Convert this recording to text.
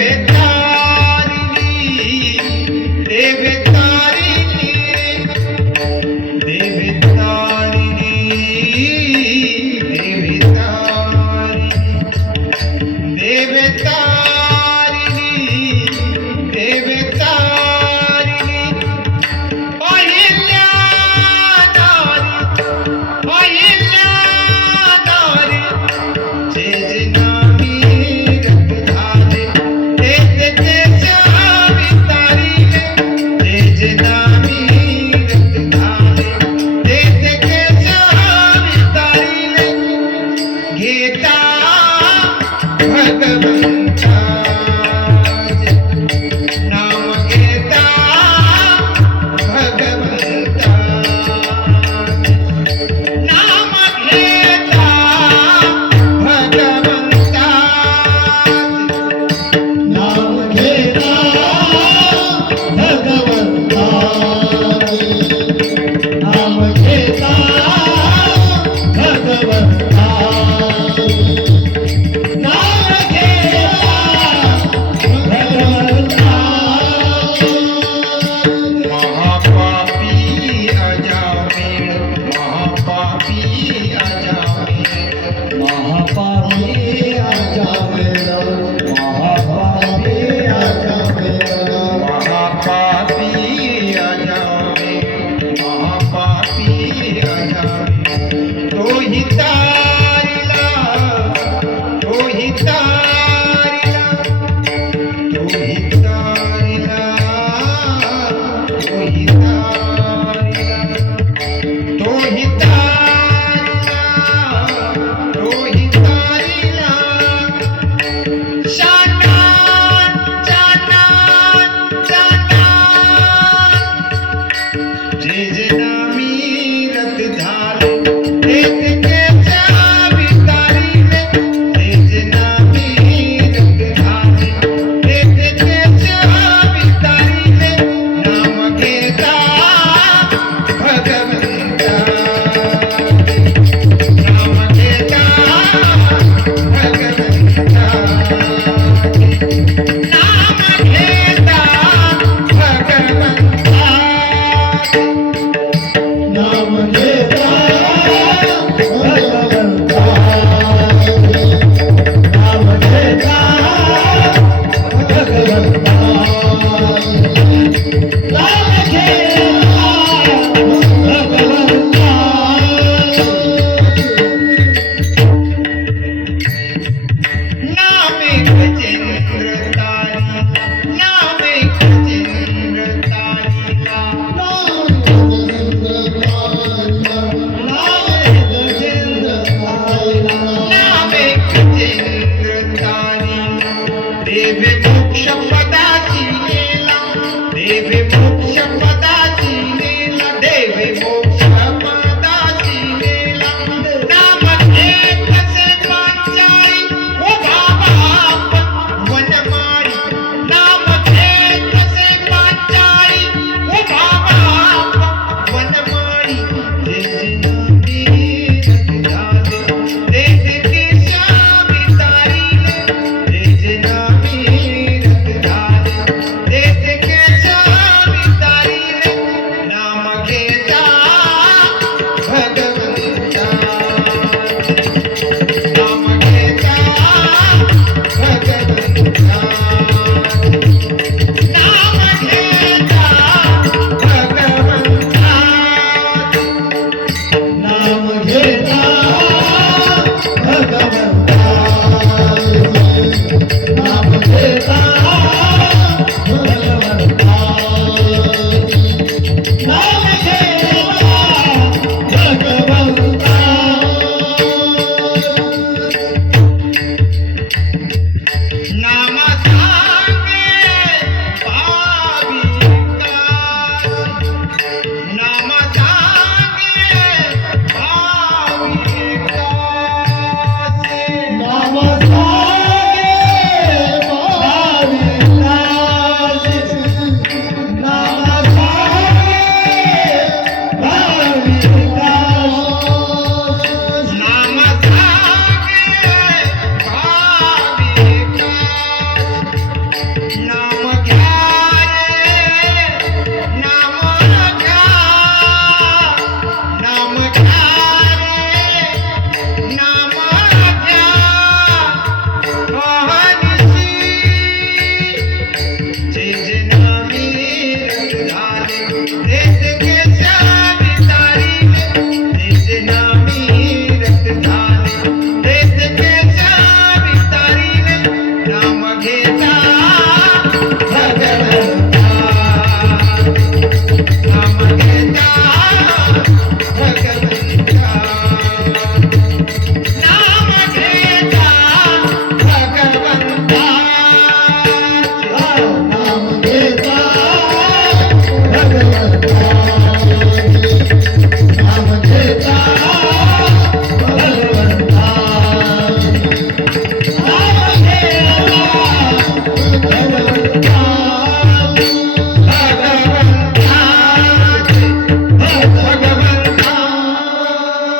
it